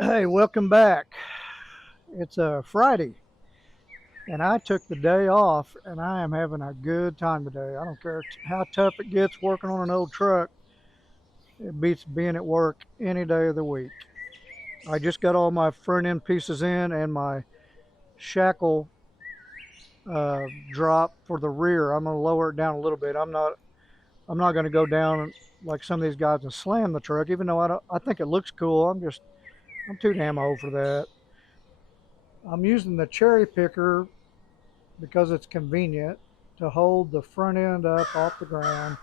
Hey, welcome back. It's a Friday, and I took the day off, and I am having a good time today. I don't care how tough it gets working on an old truck. It beats being at work any day of the week. I just got all my front end pieces in and my shackle drop for the rear. I'm going to lower it down a little bit. I'm not going to go down like some of these guys and slam the truck, even though I think it looks cool. I'm too damn old for that. I'm using the cherry picker because it's convenient to hold the front end up off the ground.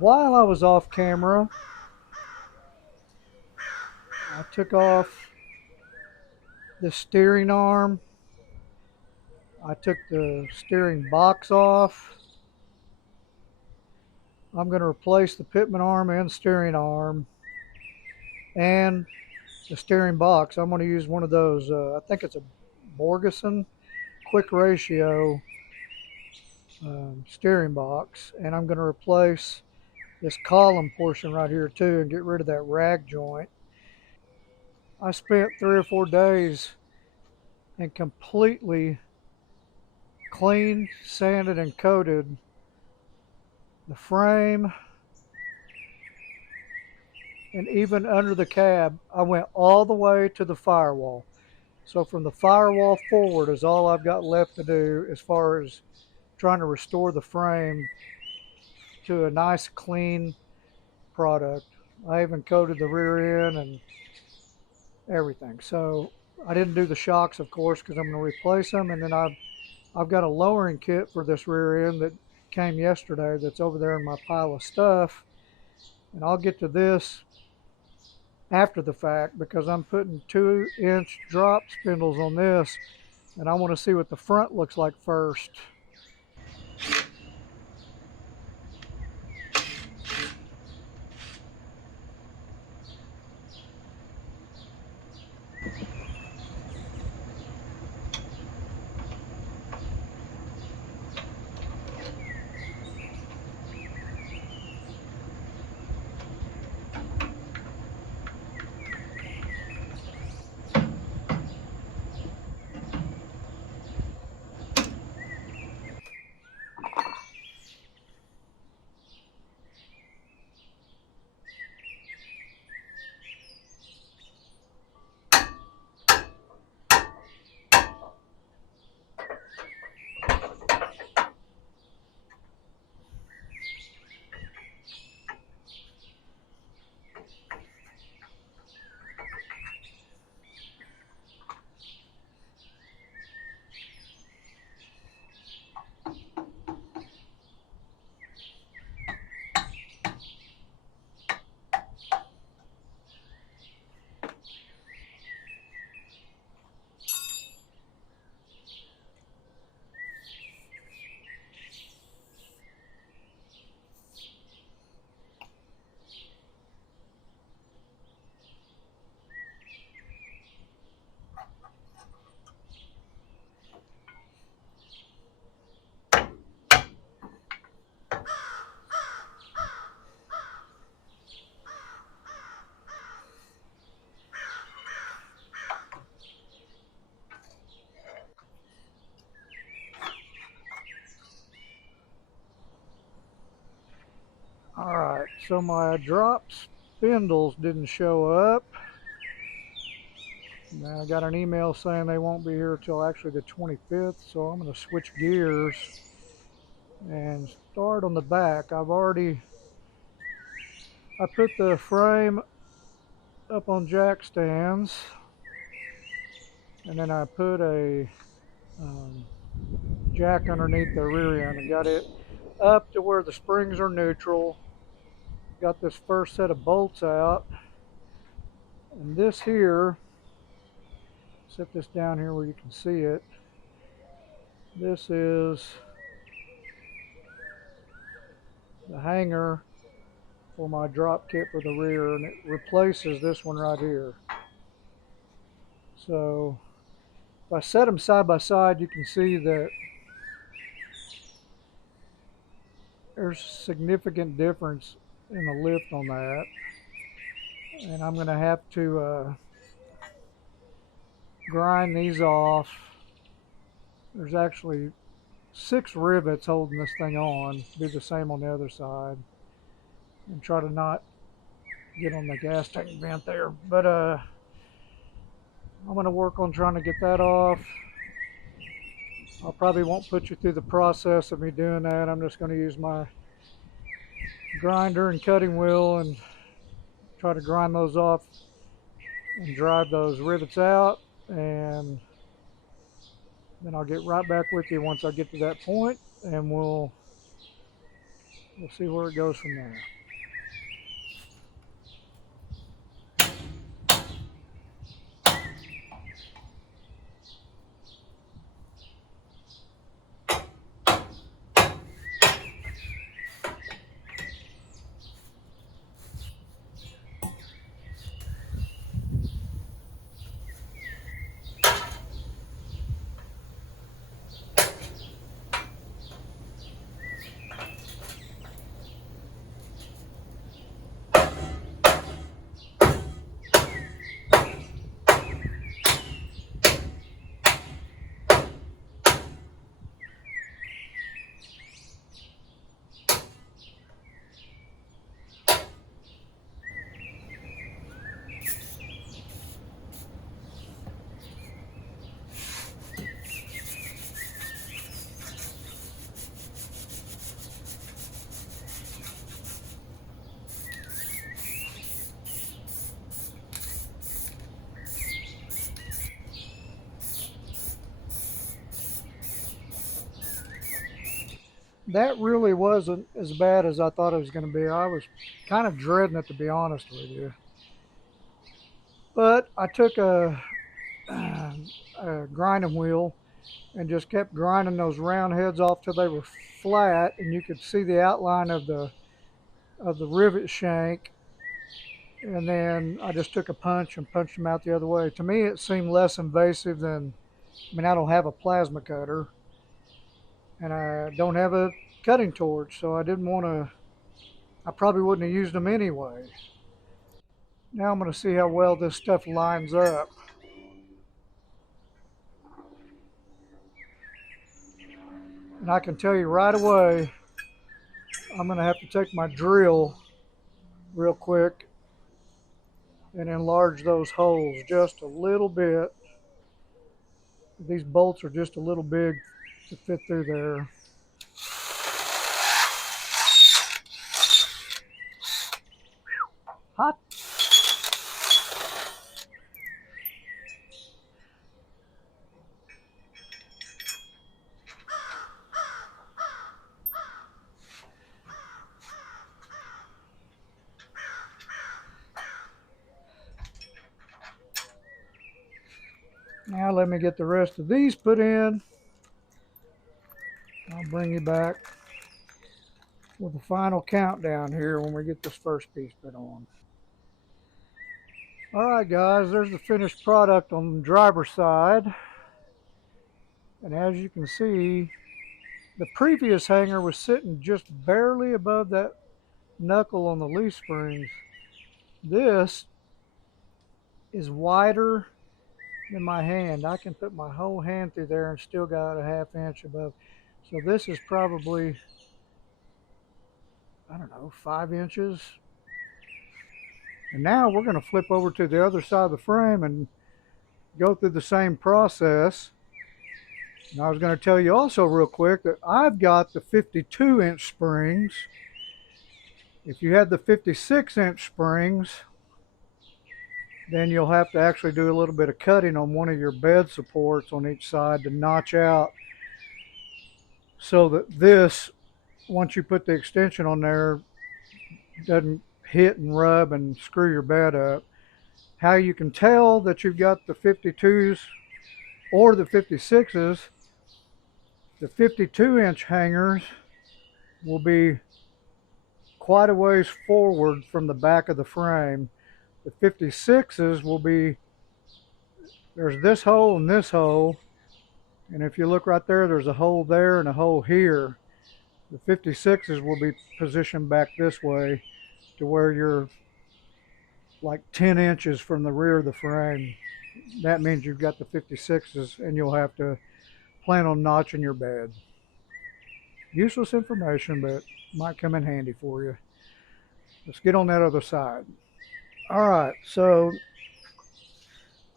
While I was off camera, I took off the steering arm. I took the steering box off. I'm going to replace the pitman arm and steering arm and the steering box. I'm going to use one of those, I think it's a Borgeson quick ratio steering box. And I'm going to replace this column portion right here too and get rid of that rag joint. I spent 3 or 4 days and completely cleaned, sanded, and coated the frame and even under the cab. I went all the way to the firewall. So from the firewall forward is all I've got left to do as far as trying to restore the frame to a nice clean product. I even coated the rear end and everything. So I didn't do the shocks, of course, because I'm going to replace them. And then I've got a lowering kit for this rear end that came yesterday that's over there in my pile of stuff. And I'll get to this after the fact because I'm putting 2-inch drop spindles on this and I want to see what the front looks like first. All right, so my drop spindles didn't show up. Now I got an email saying they won't be here till actually the 25th, so I'm going to switch gears and start on the back. I put the frame up on jack stands, and then I put a um, jack underneath the rear end and got it up to where the springs are neutral. Got this first set of bolts out, and this here, set this down here where you can see it. This is the hanger for my drop kit for the rear, and it replaces this one right here. So if I set them side by side, you can see that there's significant difference in the lift on that. and I'm going to have to grind these off. There's actually 6 rivets holding this thing on. Do the same on the other side and try to not get on the gas tank vent there. But I'm going to work on trying to get that off. I probably won't put you through the process of me doing that. I'm just going to use my grinder and cutting wheel and try to grind those off and drive those rivets out, and then I'll get right back with you once I get to that point, and we'll see where it goes from there. That really wasn't as bad as I thought it was going to be. I was kind of dreading it, to be honest with you. But I took a grinding wheel and just kept grinding those round heads off till they were flat, and you could see the outline of the rivet shank. And then I just took a punch and punched them out the other way. To me, it seemed less invasive than, I mean, I don't have a plasma cutter and I don't have a cutting torch, so I didn't want to, I probably wouldn't have used them anyway. Now I'm going to see how well this stuff lines up. And I can tell you right away, I'm going to have to take my drill real quick and enlarge those holes just a little bit. These bolts are just a little big to fit through there. Hot. Now let me get the rest of these put in. I'll bring you back with the final countdown here when we get this first piece put on. Alright guys, there's the finished product on the driver's side. And as you can see, the previous hanger was sitting just barely above that knuckle on the leaf springs. This is wider than my hand. I can put my whole hand through there and still got a ½ inch above. So this is probably, I don't know, 5 inches. And now we're going to flip over to the other side of the frame and go through the same process. And I was going to tell you also real quick that I've got the 52-inch springs. If you had the 56-inch springs, then you'll have to actually do a little bit of cutting on one of your bed supports on each side to notch out so that this, once you put the extension on there, doesn't hit and rub and screw your bed up. How you can tell that you've got the 52s or the 56s, the 52-inch hangers will be quite a ways forward from the back of the frame. The 56s will be, there's this hole and this hole, and if you look right there, there's a hole there and a hole here. The 56s will be positioned back this way to where your like 10 inches from the rear of the frame. That means you've got the 56s and you'll have to plan on notching your bed. Useless information, but might come in handy for you. Let's get on that other side. All right, so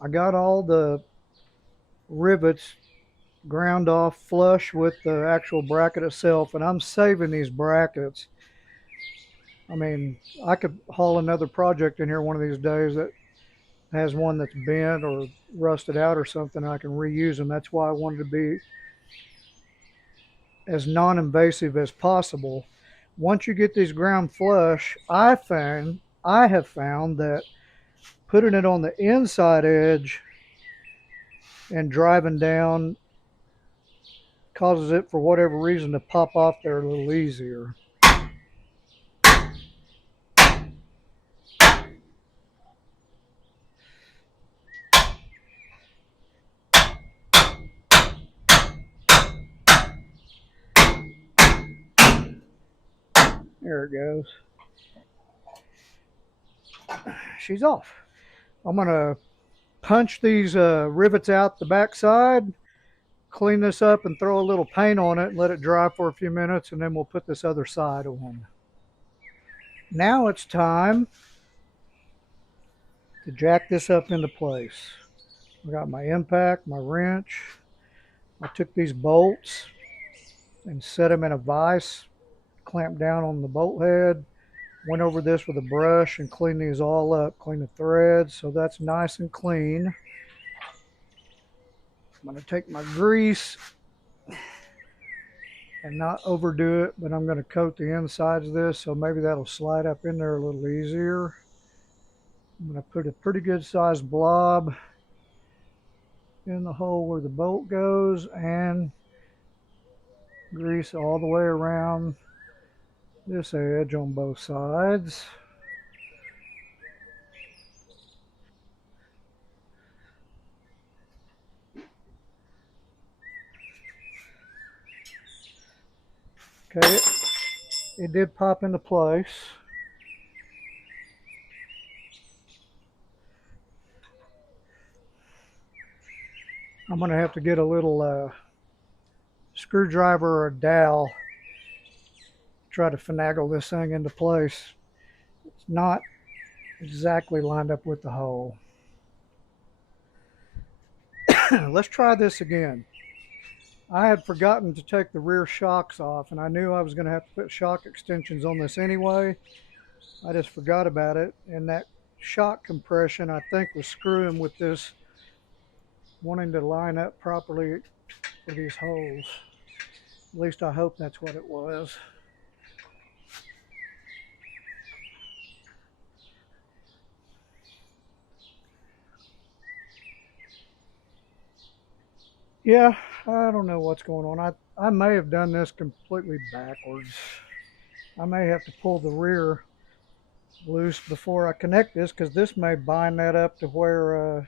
I got all the rivets ground off flush with the actual bracket itself, and I'm saving these brackets. I mean, I could haul another project in here one of these days that has one that's bent or rusted out or something. I can reuse them. That's why I wanted to be as non-invasive as possible. Once you get these ground flush, I have found that putting it on the inside edge and driving down causes it, for whatever reason, to pop off there a little easier. There it goes. She's off. I'm gonna punch these rivets out the back side, clean this up and throw a little paint on it and let it dry for a few minutes, and then we'll put this other side on. Now it's time to jack this up into place. I got my impact, my wrench. I took these bolts and set them in a vise, clamped down on the bolt head, went over this with a brush and cleaned these all up, cleaned the threads so that's nice and clean. I'm going to take my grease and not overdo it, but I'm going to coat the insides of this so maybe that'll slide up in there a little easier. I'm going to put a pretty good sized blob in the hole where the bolt goes and grease all the way around this edge on both sides. Okay, it did pop into place. I'm going to have to get a little screwdriver or a dowel, try to finagle this thing into place. It's not exactly lined up with the hole. Let's try this again. I had forgotten to take the rear shocks off, and I knew I was going to have to put shock extensions on this anyway. I just forgot about it, and that shock compression I think was screwing with this, wanting to line up properly for these holes. At least I hope that's what it was. Yeah, I don't know what's going on. I may have done this completely backwards. I may have to pull the rear loose before I connect this, because this may bind that up to where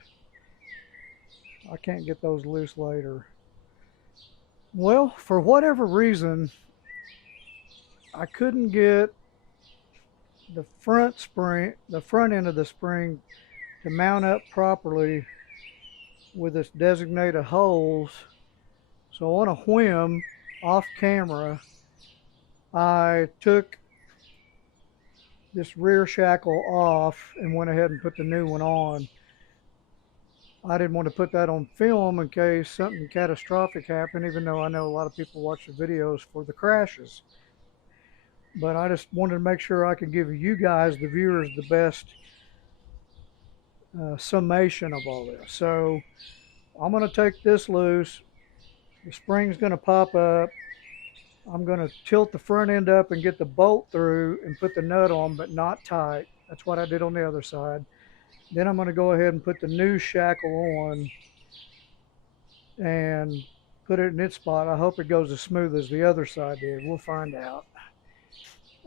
I can't get those loose later. Well, for whatever reason, I couldn't get the front end of the spring to mount up properly with its designated holes. So on a whim, off camera, I took this rear shackle off and went ahead and put the new one on. I didn't want to put that on film in case something catastrophic happened, even though I know a lot of people watch the videos for the crashes. But I just wanted to make sure I could give you guys, the viewers, the best summation of all this. So I'm going to take this loose. The spring's going to pop up. I'm going to tilt the front end up and get the bolt through and put the nut on, but not tight. That's what I did on the other side. Then I'm going to go ahead and put the new shackle on and put it in its spot. I hope it goes as smooth as the other side did. We'll find out.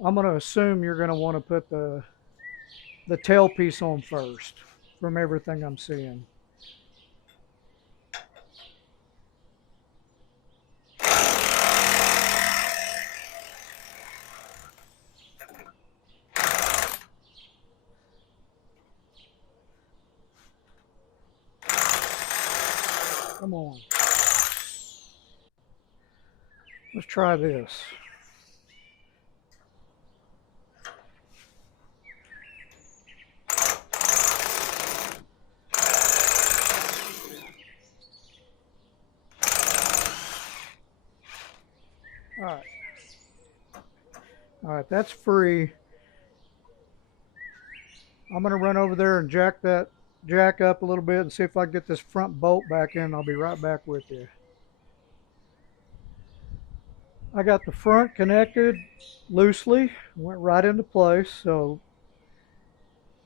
I'm going to assume you're going to want to put the tailpiece on first from everything I'm seeing. Come on. Let's try this. All right. All right, that's free. I'm going to run over there and jack up a little bit and see if I can get this front bolt back in. I'll be right back with you. I got the front connected loosely, went right into place. So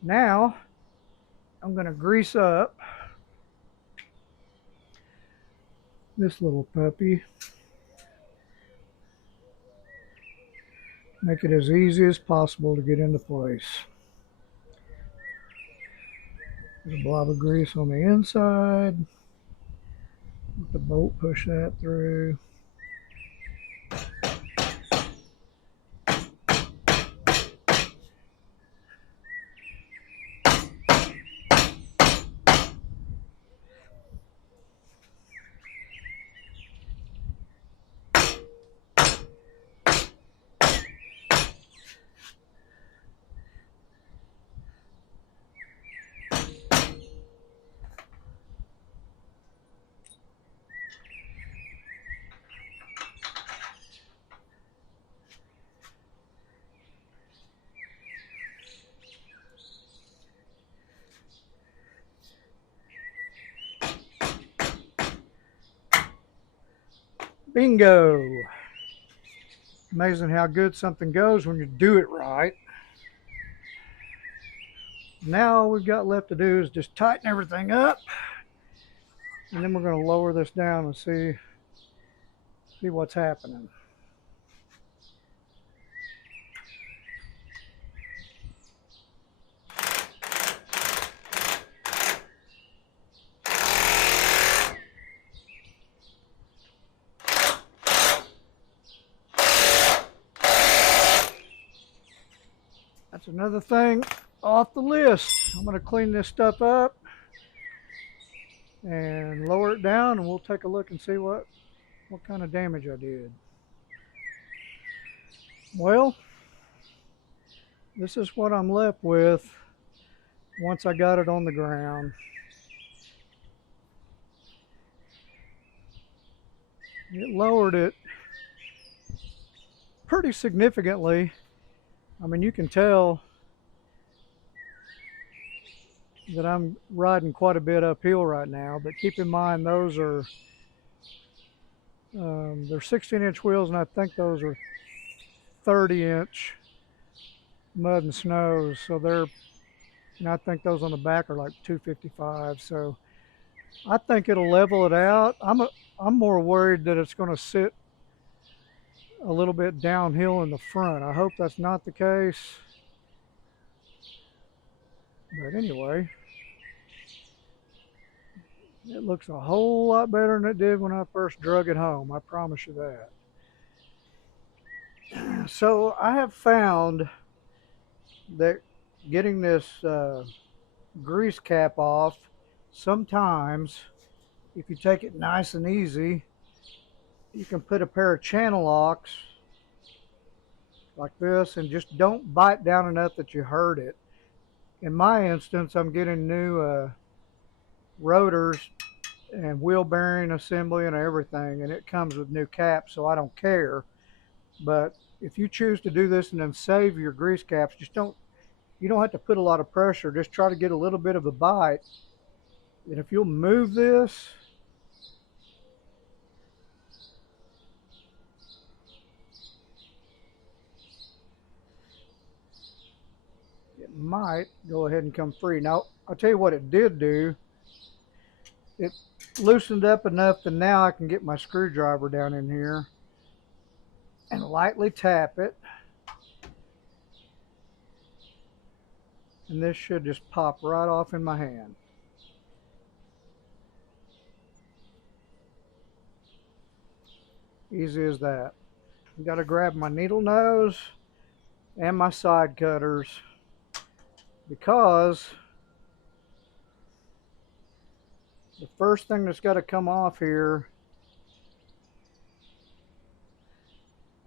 now I'm going to grease up this little puppy. Make it as easy as possible to get into place. There's a blob of grease on the inside. Let the bolt push that through. Bingo! Amazing how good something goes when you do it right. Now all we've got left to do is just tighten everything up, and then we're going to lower this down and see what's happening. That's another thing off the list. I'm going to clean this stuff up and lower it down, and we'll take a look and see what kind of damage I did. Well, this is what I'm left with once I got it on the ground. It lowered it pretty significantly. I mean, you can tell that I'm riding quite a bit uphill right now, but keep in mind those are they're 16-inch wheels, and I think those are 30-inch mud and snows. So and I think those on the back are like 255. So I think it'll level it out. I'm more worried that it's going to sit a little bit downhill in the front. I hope that's not the case. But anyway, it looks a whole lot better than it did when I first drug it home. I promise you that. So I have found that getting this grease cap off, sometimes if you take it nice and easy, you can put a pair of channel locks like this and just don't bite down enough that you hurt it. In my instance, I'm getting new rotors and wheel bearing assembly and everything, and it comes with new caps, so I don't care. But if you choose to do this and then save your grease caps, you don't have to put a lot of pressure. Just try to get a little bit of a bite, and if you'll move this, it might go ahead and come free. Now, I'll tell you what it did do. It loosened up enough that now I can get my screwdriver down in here and lightly tap it. And this should just pop right off in my hand. Easy as that. I've got to grab my needle nose and my side cutters, because The first thing that's got to come off here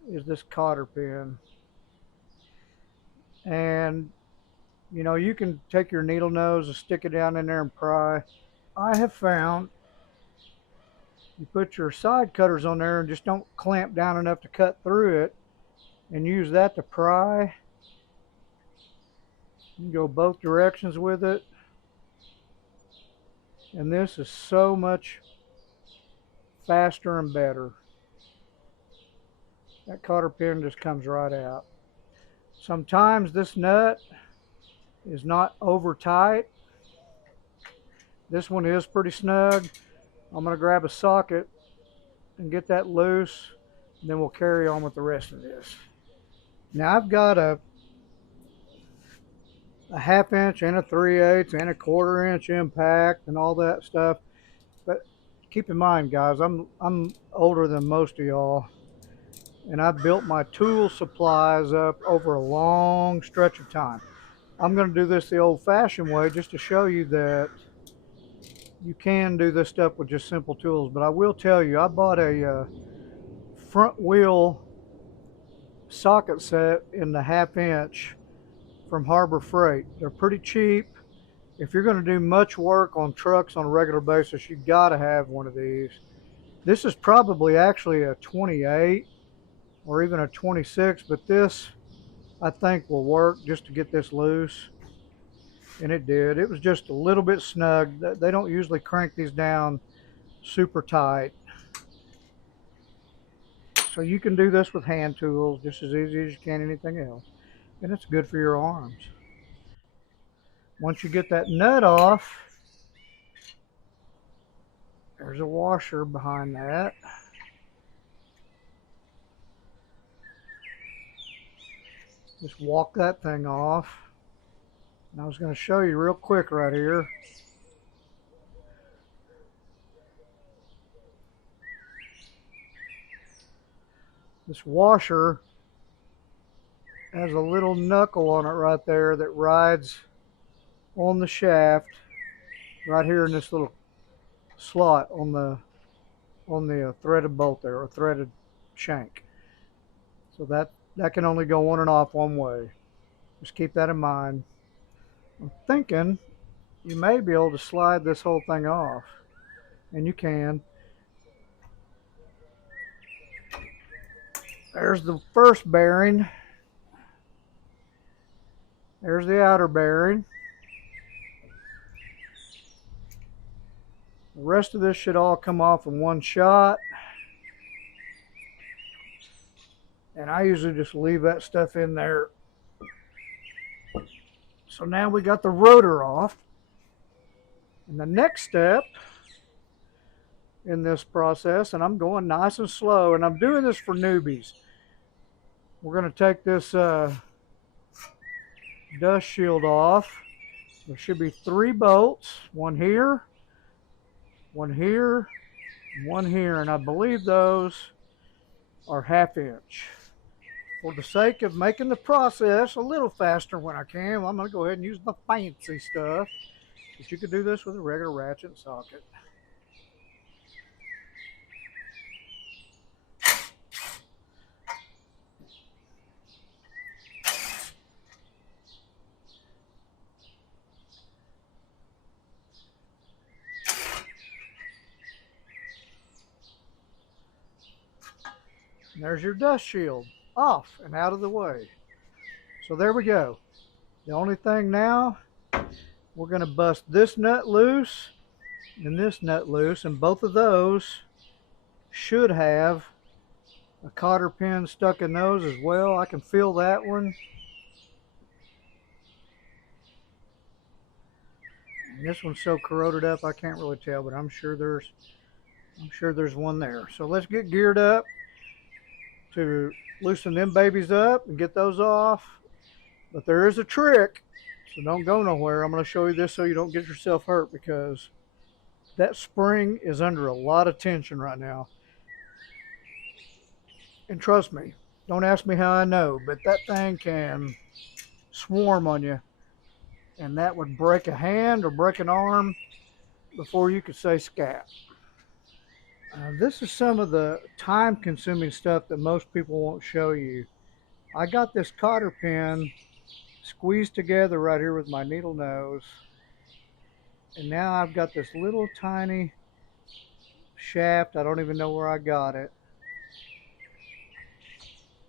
is this cotter pin. And you know, you can take your needle nose and stick it down in there and pry. I have found you put your side cutters on there and just don't clamp down enough to cut through it, and use that to pry. You can go both directions with it. And this is so much faster and better. That cotter pin just comes right out. Sometimes this nut is not over tight. This one is pretty snug. I'm going to grab a socket and get that loose, and then we'll carry on with the rest of this. Now I've got a 1/2 inch and a 3/8 and a 1/4 inch impact and all that stuff. But keep in mind, guys, I'm older than most of y'all, and I built my tool supplies up over a long stretch of time. I'm going to do this the old-fashioned way just to show you that you can do this stuff with just simple tools. But I will tell you, I bought a front wheel socket set in the 1/2 inch from Harbor Freight. They're pretty cheap. If you're going to do much work on trucks on a regular basis, you've got to have one of these. This is probably actually a 28 or even a 26, but this I think will work just to get this loose. And it did. It was just a little bit snug. They don't usually crank these down super tight. So you can do this with hand tools just as easy as you can anything else. And it's good for your arms. Once you get that nut off, there's a washer behind that. Just walk that thing off. And I was going to show you real quick right here. This washer has a little knuckle on it right there that rides on the shaft right here in this little slot on the threaded bolt there, or threaded shank. So that can only go on and off one way. Just keep that in mind. I'm thinking you may be able to slide this whole thing off, and you can. There's the first bearing. There's the outer bearing. The rest of this should all come off in one shot. And I usually just leave that stuff in there. So now we got the rotor off. And the next step in this process, and I'm going nice and slow, and I'm doing this for newbies. We're going to take this dust shield off. There should be 3 bolts, one here, one here, and one here, and I believe those are 1/2 inch. For the sake of making the process a little faster when I can, I'm going to go ahead and use the fancy stuff, but you could do this with a regular ratchet and socket. And there's your dust shield off and out of the way. So there we go. The only thing now, we're going to bust this nut loose and this nut loose, and both of those should have a cotter pin stuck in those as well. I can feel that one. And this one's so corroded up I can't really tell, but I'm sure there's one there. So let's get geared up to loosen them babies up and get those off. But there is a trick, so don't go nowhere. I'm going to show you this so you don't get yourself hurt, because that spring is under a lot of tension right now. And trust me, don't ask me how I know, but that thing can swarm on you, and that would break a hand or break an arm before you could say scat. This is some of the time-consuming stuff that most people won't show you. I got this cotter pin squeezed together right here with my needle nose, and now I've got this little tiny shaft. I don't even know where I got it.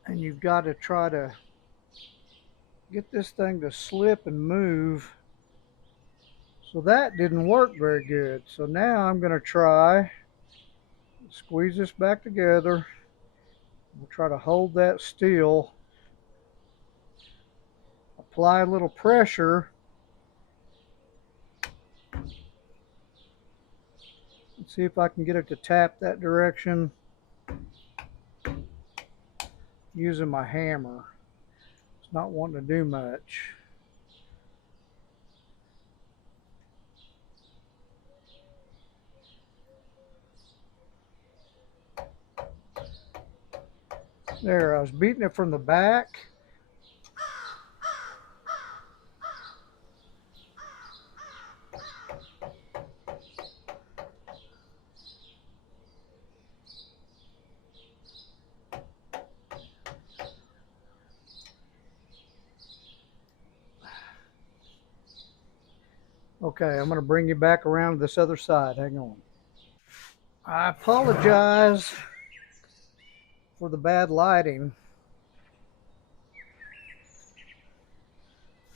And you've got to try to get this thing to slip and move. So that didn't work very good. So now I'm going to try squeeze this back together. We'll try to hold that still. Apply a little pressure. Let's see if I can get it to tap that direction using my hammer. It's not wanting to do much. There, I was beating it from the back. Okay, I'm going to bring you back around to this other side. Hang on. I apologize for the bad lighting.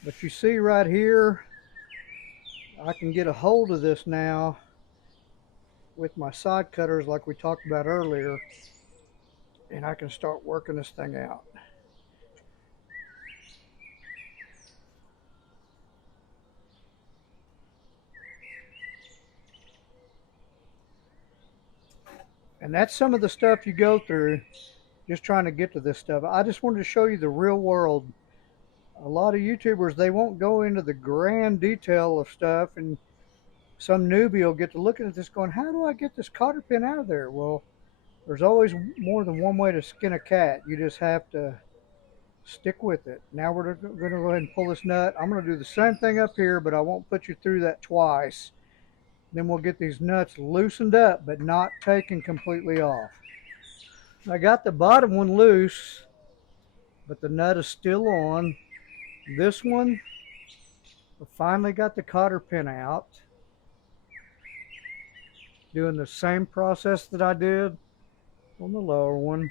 But you see right here, I can get a hold of this now with my side cutters like we talked about earlier, and I can start working this thing out. And that's some of the stuff you go through just trying to get to this stuff. I just wanted to show you the real world. A lot of YouTubers, they won't go into the grand detail of stuff, and some newbie will get to looking at this going, how do I get this cotter pin out of there? Well, there's always more than one way to skin a cat. You just have to stick with it. Now we're going to go ahead and pull this nut. I'm going to do the same thing up here, but I won't put you through that twice. Then we'll get these nuts loosened up, but not taken completely off. I got the bottom one loose, but the nut is still on. This one, I finally got the cotter pin out. Doing the same process that I did on the lower one.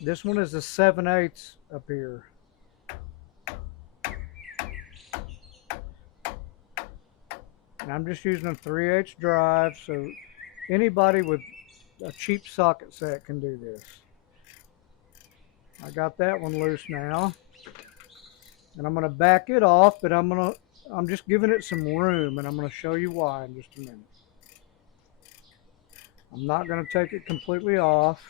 This one is a 7/8 up here. And I'm just using a 3/8 drive, so anybody with a cheap socket set can do this. I got that one loose now. And I'm going to back it off, but I'm just giving it some room, and I'm going to show you why in just a minute. I'm not going to take it completely off.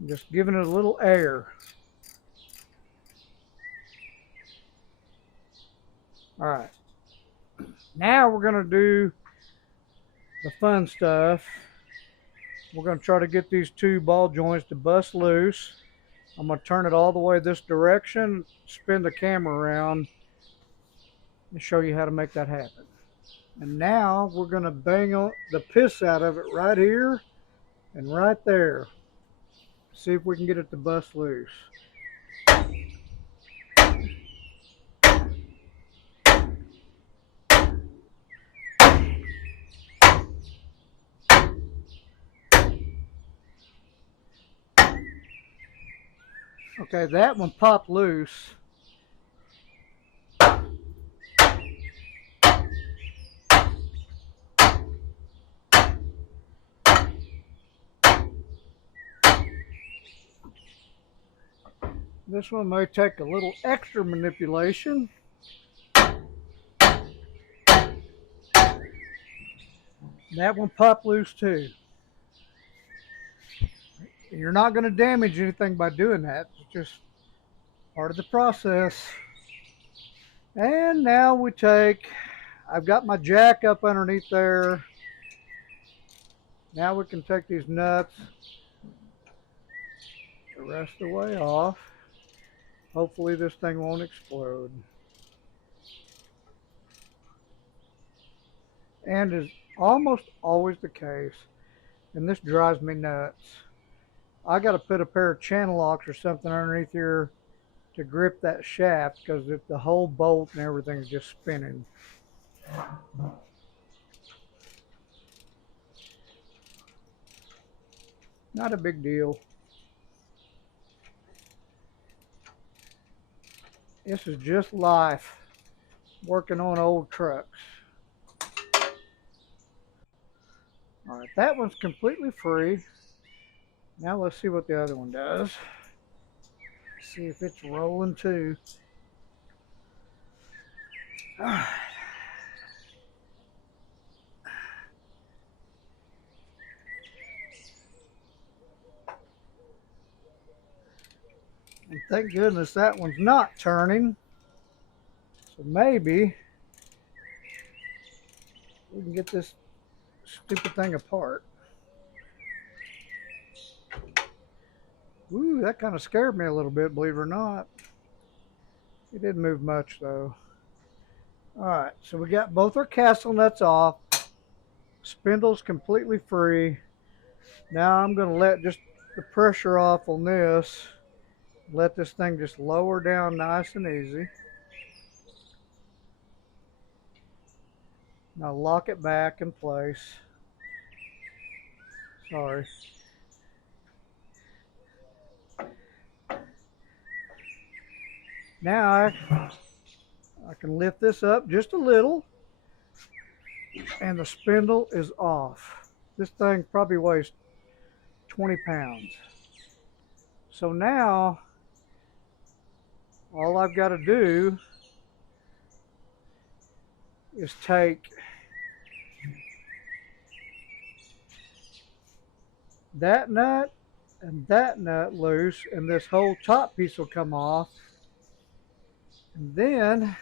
I'm just giving it a little air. All right. Now we're going to do the fun stuff. We're going to try to get these two ball joints to bust loose. I'm going to turn it all the way this direction, spin the camera around, and show you how to make that happen. And now we're going to bang on the piss out of it right here and right there. See if we can get it to bust loose. Okay, that one popped loose. This one may take a little extra manipulation. That one popped loose too. You're not going to damage anything by doing that. It's just part of the process. And now we take, I've got my jack up underneath there. Now we can take these nuts the rest of the way off. Hopefully this thing won't explode. and is almost always the case, and this drives me nuts. I got to put a pair of channel locks or something underneath here to grip that shaft because the whole bolt and everything's just spinning. Not a big deal. This is just life working on old trucks. All right, that one's completely free. Now let's see what the other one does. See if it's rolling too. All right. And thank goodness that one's not turning. So maybe we can get this stupid thing apart. Ooh, that kind of scared me a little bit, believe it or not. It didn't move much though. All right, so we got both our castle nuts off. Spindle's completely free. Now I'm going to let just the pressure off on this. Let this thing just lower down nice and easy. Now lock it back in place. Sorry. Now I can lift this up just a little and the spindle is off. This thing probably weighs 20 pounds. So now all I've got to do is take that nut and that nut loose, and this whole top piece will come off. And then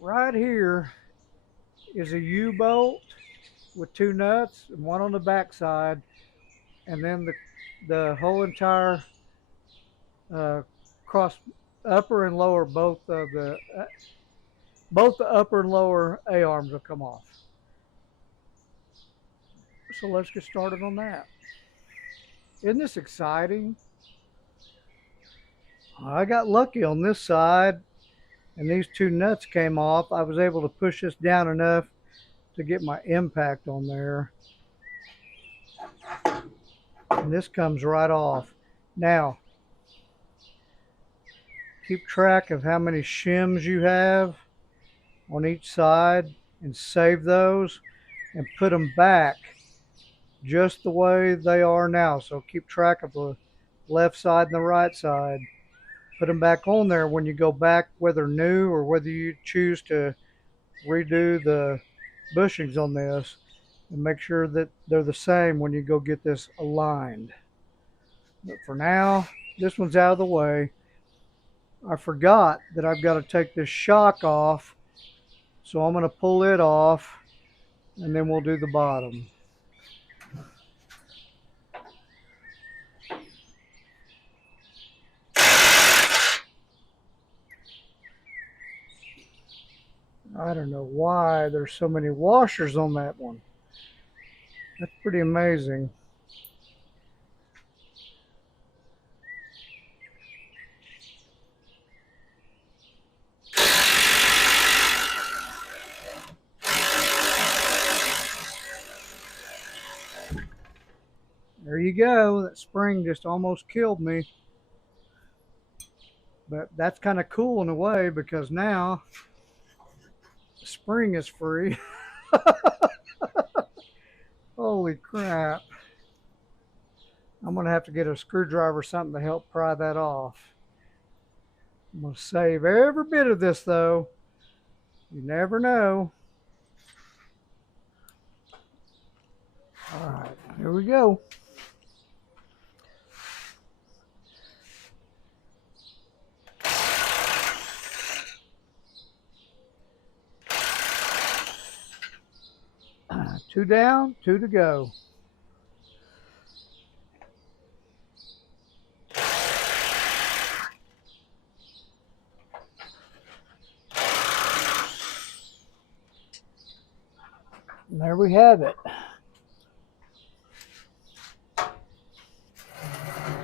right here is a U-bolt with two nuts and one on the back side, and then the whole entire cross upper and lower, both the upper and lower A-arms will come off. So let's get started on that. Isn't this exciting? I got lucky on this side and these two nuts came off. I was able to push this down enough to get my impact on there. And this comes right off. Now, keep track of how many shims you have on each side and save those and put them back just the way they are now. So keep track of the left side and the right side. Put them back on there when you go back, whether new or whether you choose to redo the bushings on this, and make sure that they're the same when you go get this aligned. But for now, this one's out of the way. I forgot that I've got to take this shock off, so I'm going to pull it off and then we'll do the bottom. I don't know why there's so many washers on that one. That's pretty amazing. There you go. That spring just almost killed me. But that's kind of cool in a way because now the spring is free. Holy crap. I'm going to have to get a screwdriver or something to help pry that off. I'm going to save every bit of this though. You never know. All right, here we go. Two down, two to go. there we have it.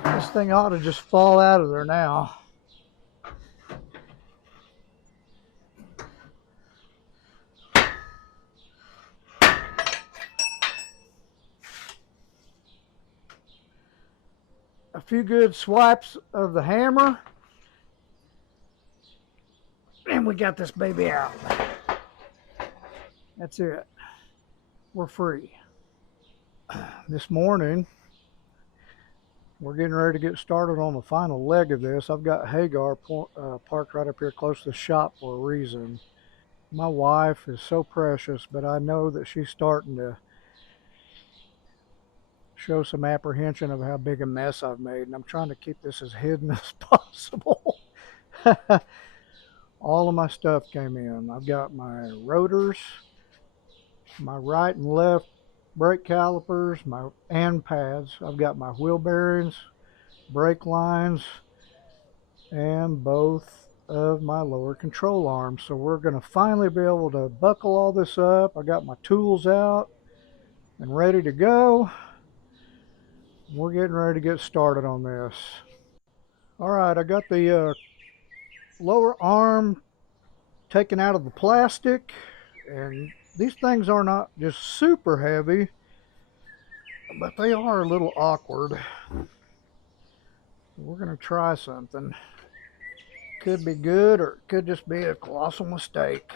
This thing ought to just fall out of there now. A few good swipes of the hammer, and we got this baby out. That's it. We're free. This morning, we're getting ready to get started on the final leg of this. I've got Hagar parked right up here close to the shop for a reason. My wife is so precious, but I know that she's starting to show some apprehension of how big a mess I've made, and I'm trying to keep this as hidden as possible. All of my stuff came in. I've got my rotors, my right and left brake calipers, and pads. I've got my wheel bearings, brake lines, and both of my lower control arms. So we're going to finally be able to buckle all this up. I got my tools out and ready to go. We're getting ready to get started on this. All right, I got the lower arm taken out of the plastic, and these things are not just super heavy, but they are a little awkward. We're going to try something. Could be good, or it could just be a colossal mistake.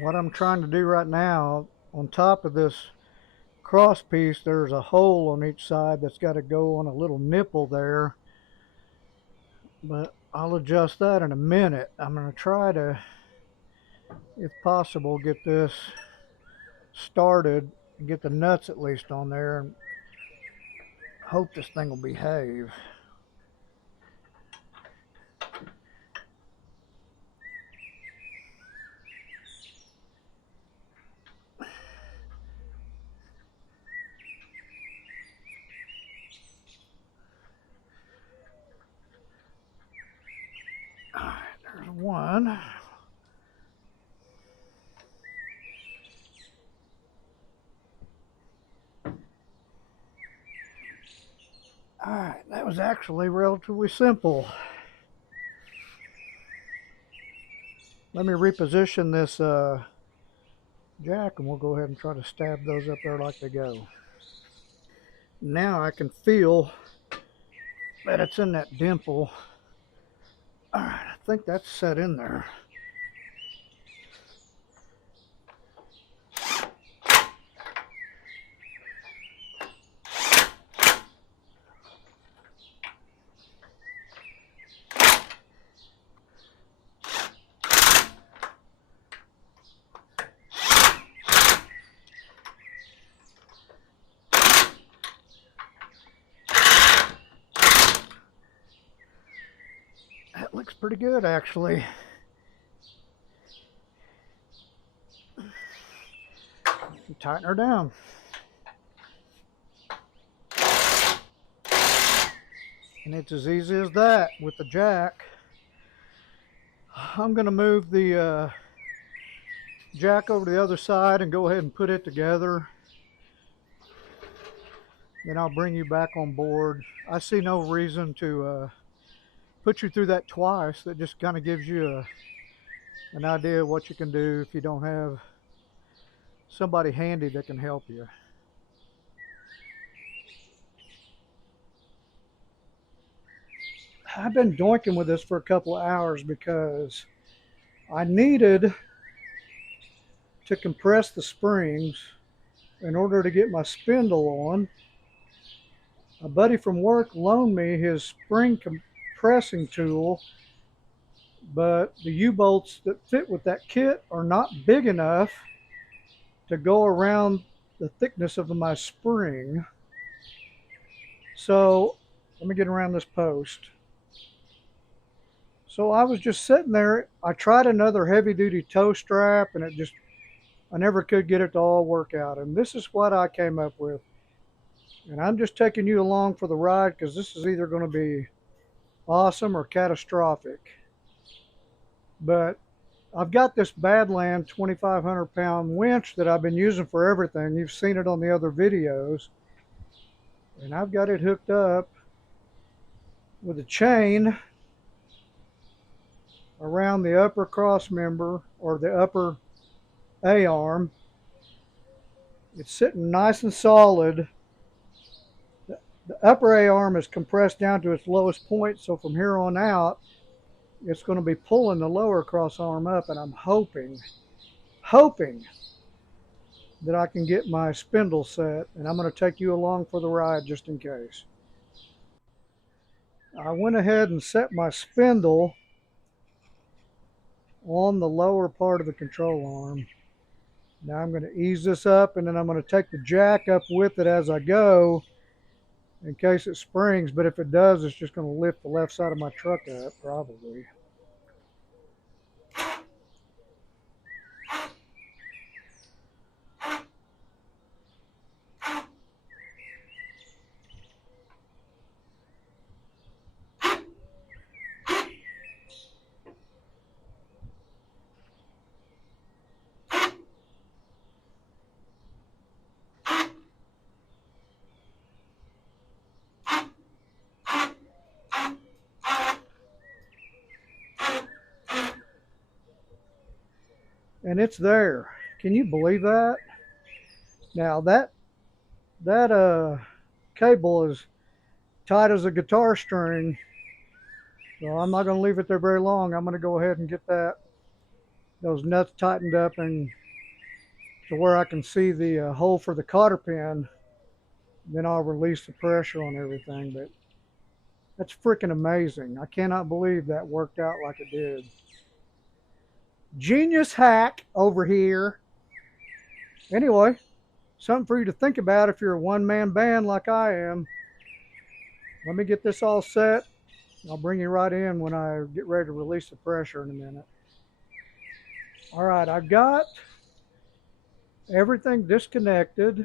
What I'm trying to do right now, on top of this cross piece, there's a hole on each side that's got to go on a little nipple there, but I'll adjust that in a minute. I'm going to try to, if possible, get this started and get the nuts at least on there, and hope this thing will behave. All right, there's one. All right, that was actually relatively simple. Let me reposition this jack, and we'll go ahead and try to stab those up there like they go. Now I can feel that it's in that dimple. All right, I think that's set in there. That looks pretty good, actually. Tighten her down. And it's as easy as that with the jack. I'm going to move the jack over to the other side and go ahead and put it together. Then I'll bring you back on board. I see no reason to put you through that twice. That just kind of gives you an idea of what you can do if you don't have somebody handy that can help you. I've been doinking with this for a couple of hours because I needed to compress the springs in order to get my spindle on. A buddy from work loaned me his spring compressing tool, but the U-bolts that fit with that kit are not big enough to go around the thickness of my spring. So let me get around this post. So I was just sitting there. I tried another heavy duty toe strap, and I never could get it to all work out. And this is what I came up with. And I'm just taking you along for the ride because this is either going to be awesome or catastrophic. But I've got this Badland 2,500 pound winch that I've been using for everything. You've seen it on the other videos. And I've got it hooked up with a chain around the upper cross member or the upper A-arm. It's sitting nice and solid. The upper A-arm is compressed down to its lowest point, so from here on out, it's going to be pulling the lower cross arm up, and I'm hoping that I can get my spindle set, and I'm going to take you along for the ride just in case. I went ahead and set my spindle on the lower part of the control arm. Now I'm going to ease this up, and then I'm going to take the jack up with it as I go in case it springs, but if it does, it's just going to lift the left side of my truck up, probably. And it's there. Can you believe that? Now that cable is tight as a guitar string, so I'm not going to leave it there very long. I'm going to go ahead and get those nuts tightened up and to where I can see the hole for the cotter pin. Then I'll release the pressure on everything. But that's freaking amazing. I cannot believe that worked out like it did. Genius hack over here. Anyway, something for you to think about if you're a one-man band like I am. Let me get this all set. I'll bring you right in when I get ready to release the pressure in a minute. All right, I've got everything disconnected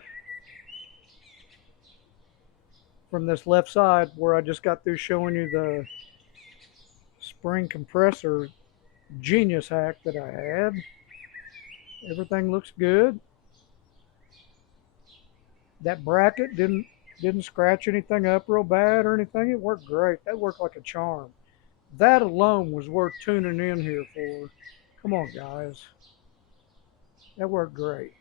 from this left side where I just got through showing you the spring compressor genius hack that I had. Everything looks good. That bracket didn't scratch anything up real bad or anything. It worked great. That worked like a charm. That alone was worth tuning in here for. Come on, guys. That worked great.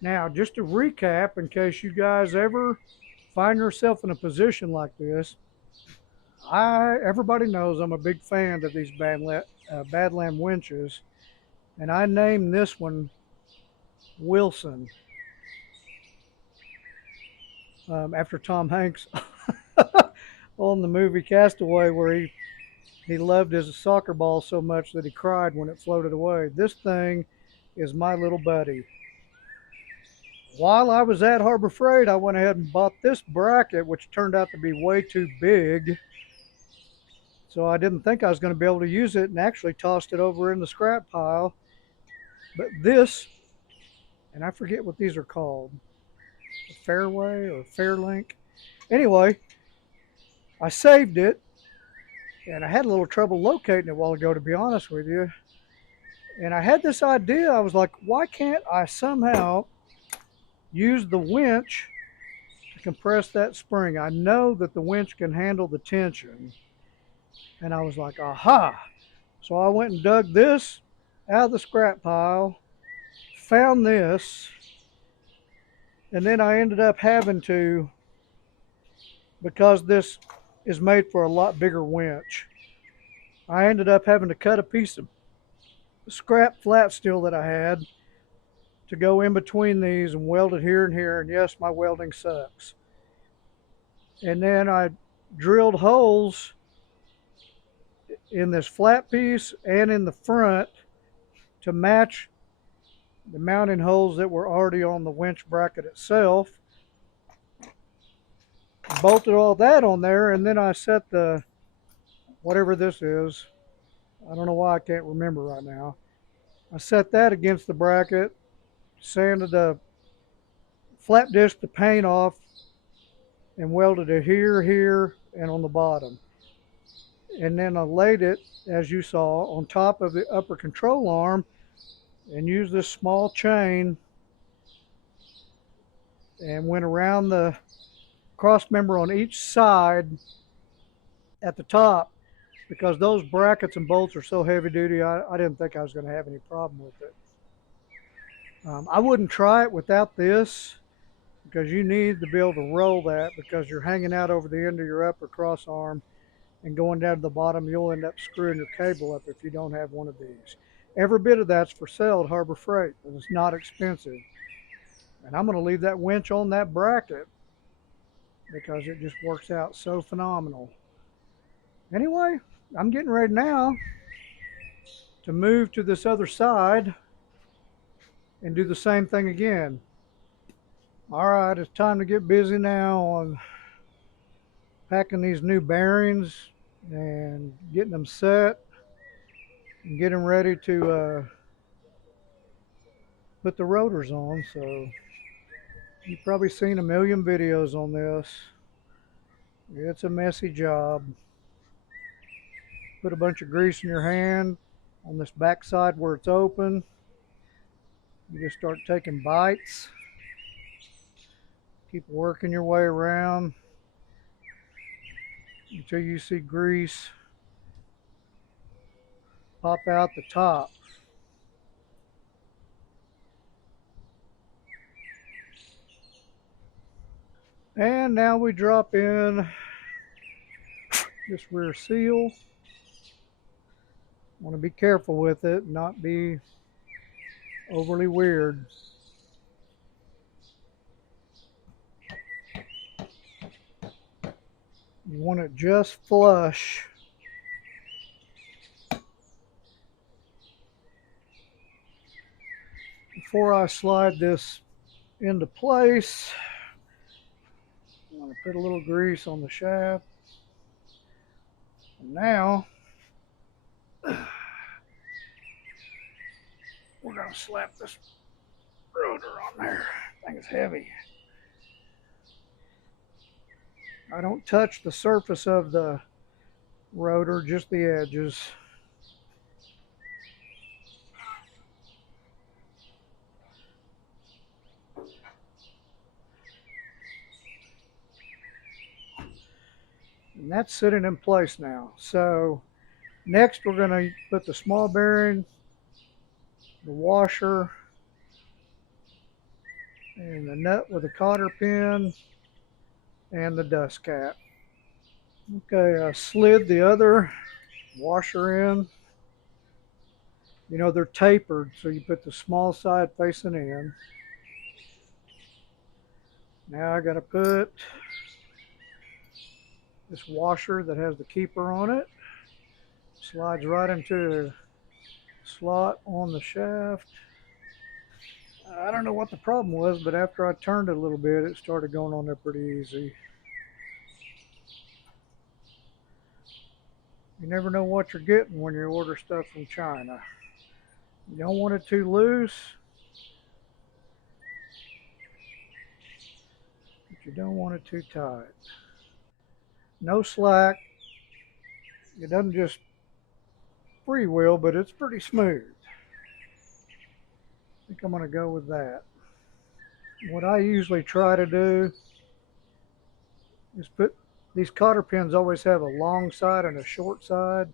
Now, just to recap, in case you guys ever find yourself in a position like this, everybody knows I'm a big fan of these Badland winches, and I named this one Wilson after Tom Hanks on the movie Castaway, where he loved his soccer ball so much that he cried when it floated away. This thing is my little buddy. While I was at Harbor Freight, I went ahead and bought this bracket, which turned out to be way too big. So I didn't think I was going to be able to use it and actually tossed it over in the scrap pile. But this, and I forget what these are called, a Fairway or Fairlink. Anyway, I saved it, and I had a little trouble locating it a while ago, to be honest with you. And I had this idea. I was like, why can't I somehow use the winch to compress that spring? I know that the winch can handle the tension. And I was like, aha. So I went and dug this out of the scrap pile, found this, and then I ended up having to, because this is made for a lot bigger winch, I ended up having to cut a piece of scrap flat steel that I had to go in between these and weld it here and here. And yes, my welding sucks. And then I drilled holes in this flat piece and in the front to match the mounting holes that were already on the winch bracket itself. Bolted all that on there, and then I set the, whatever this is, I don't know why I can't remember right now. I set that against the bracket, sanded the flat disc the paint off and welded it here, here, and on the bottom. And then I laid it, as you saw, on top of the upper control arm and used this small chain and went around the cross member on each side at the top, because those brackets and bolts are so heavy duty, I didn't think I was going to have any problem with it. I wouldn't try it without this, because you need to be able to roll that, because you're hanging out over the end of your upper cross arm and going down to the bottom, you'll end up screwing your cable up if you don't have one of these. Every bit of that's for sale at Harbor Freight, and it's not expensive. And I'm going to leave that winch on that bracket because it just works out so phenomenal. Anyway, I'm getting ready now to move to this other side and do the same thing again. All right, it's time to get busy now on packing these new bearings and getting them set and getting ready to put the rotors on. So you've probably seen a million videos on this. It's a messy job. Put a bunch of grease in your hand on this back side where it's open. You just start taking bites. Keep working your way around until you see grease pop out the top. And now we drop in this rear seal. Want to be careful with it, not be overly weird. You want it just flush. Before I slide this into place, I'm going to put a little grease on the shaft. And now we're going to slap this rotor on there. I think it's heavy. I don't touch the surface of the rotor, just the edges. And that's sitting in place now. So next we're going to put the small bearing, the washer, and the nut with the cotter pin, and the dust cap. Okay, I slid the other washer in. You know, they're tapered, so you put the small side facing in. Now I got to put this washer that has the keeper on it. Slides right into the slot on the shaft. I don't know what the problem was, but after I turned it a little bit, it started going on there pretty easy. You never know what you're getting when you order stuff from China. You don't want it too loose, but you don't want it too tight. No slack. It doesn't just freewheel, but it's pretty smooth. I think I'm going to go with that. What I usually try to do is put these cotter pins always have a long side and a short side.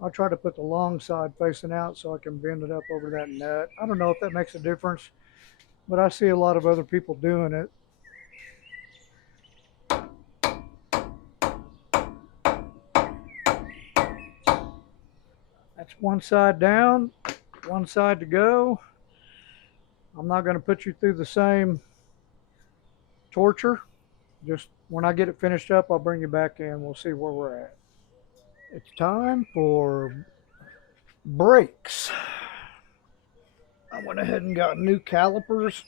I'll try to put the long side facing out so I can bend it up over that nut. I don't know if that makes a difference, but I see a lot of other people doing it. That's one side down, one side to go. I'm not going to put you through the same torture. Just when I get it finished up, I'll bring you back in. We'll see where we're at. It's time for brakes. I went ahead and got new calipers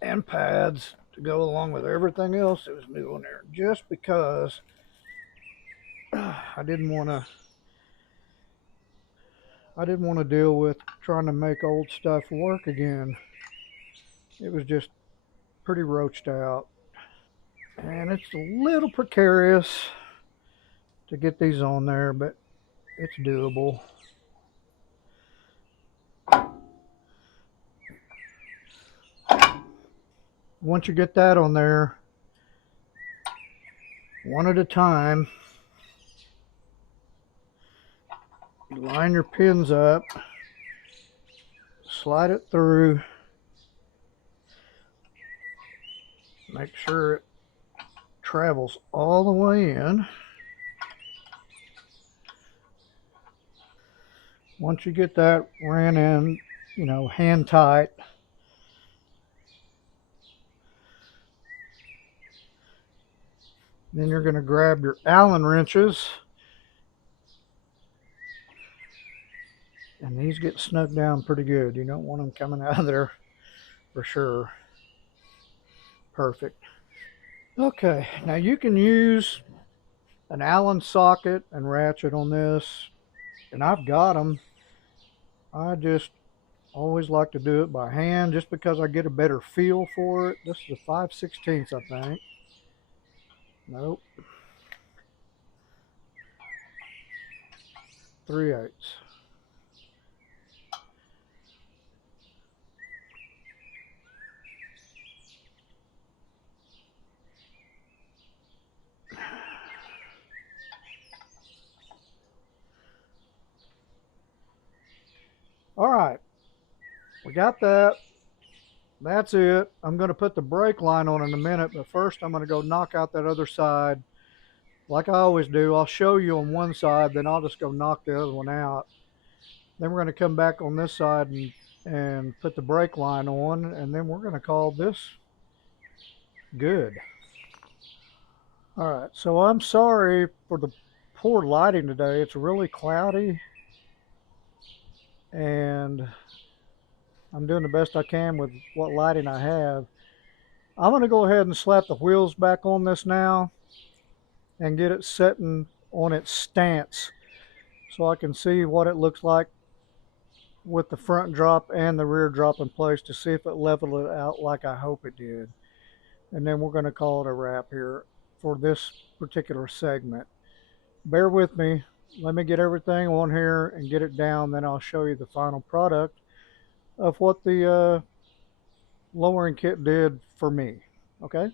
and pads to go along with everything else that was new on there, just because I didn't want to deal with trying to make old stuff work again. It was just pretty roached out. And it's a little precarious to get these on there, but it's doable. Once you get that on there, one at a time, you line your pins up, slide it through, make sure it travels all the way in. Once you get that ran in, you know, hand tight, then you're going to grab your Allen wrenches, and these get snug down pretty good. You don't want them coming out of there for sure. Perfect. Okay, now you can use an Allen socket and ratchet on this, and I've got them. I just always like to do it by hand just because I get a better feel for it. This is a 5/16, I think. Nope. 3/8. All right, we got that. That's it. I'm going to put the brake line on in a minute, but first I'm going to go knock out that other side. Like I always do, I'll show you on one side, then I'll just go knock the other one out. Then we're going to come back on this side and put the brake line on, and then we're going to call this good. All right, so I'm sorry for the poor lighting today. It's really cloudy, and I'm doing the best I can with what lighting I have. I'm going to go ahead and slap the wheels back on this now and get it setting on its stance so I can see what it looks like with the front drop and the rear drop in place to see if it leveled it out like I hope it did. And then we're going to call it a wrap here for this particular segment. Bear with me. Let me get everything on here and get it down. Then I'll show you the final product of what the lowering kit did for me. Okay?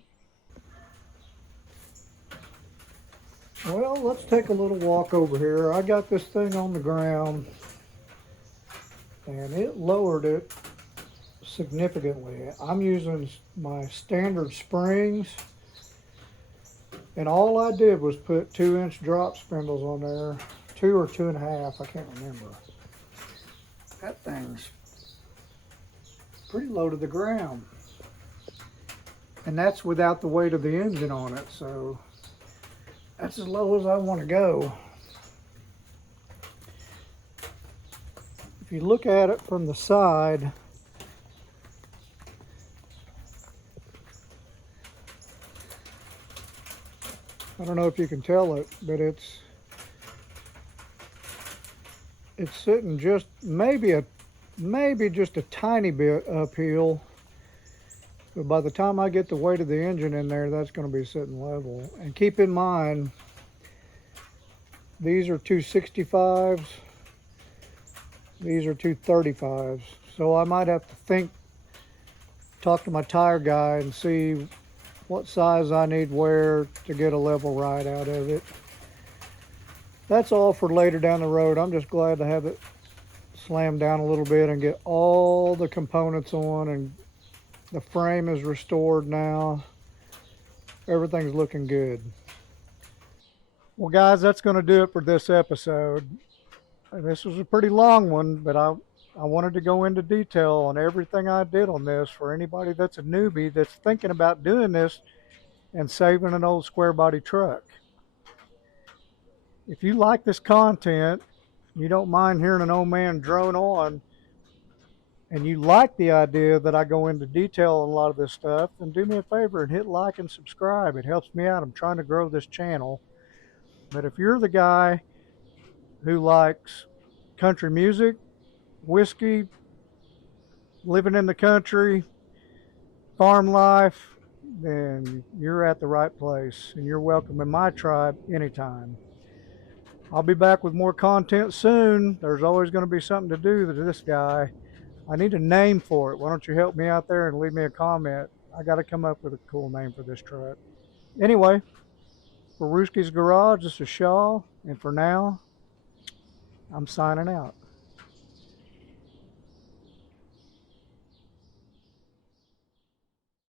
Well, let's take a little walk over here. I got this thing on the ground and it lowered it significantly. I'm using my standard springs, and all I did was put 2-inch drop spindles on there, 2 or 2.5, I can't remember. That thing's pretty low to the ground, and that's without the weight of the engine on it, so that's as low as I want to go. If you look at it from the side, I don't know if you can tell it, but it's sitting just maybe just a tiny bit uphill. But by the time I get the weight of the engine in there, that's going to be sitting level. And keep in mind, these are 265s. These are 235s. So I might have to talk to my tire guy and see what size I need where to get a level ride out of it. That's all for later down the road. I'm just glad to have it slammed down a little bit and get all the components on, and the frame is restored now. Everything's looking good. Well, guys, that's going to do it for this episode. This was a pretty long one, but I wanted to go into detail on everything I did on this for anybody that's a newbie that's thinking about doing this and saving an old square body truck. If you like this content, you don't mind hearing an old man drone on, and you like the idea that I go into detail on a lot of this stuff, then do me a favor and hit like and subscribe. It helps me out. I'm trying to grow this channel. But if you're the guy who likes country music, whiskey, living in the country, farm life, then you're at the right place and you're welcome in my tribe anytime. I'll be back with more content soon. There's always going to be something to do to this guy. I need a name for it. Why don't you help me out there and leave me a comment? I got to come up with a cool name for this truck. Anyway, for Rooski's Garage, this is Shaw, and for now, I'm signing out.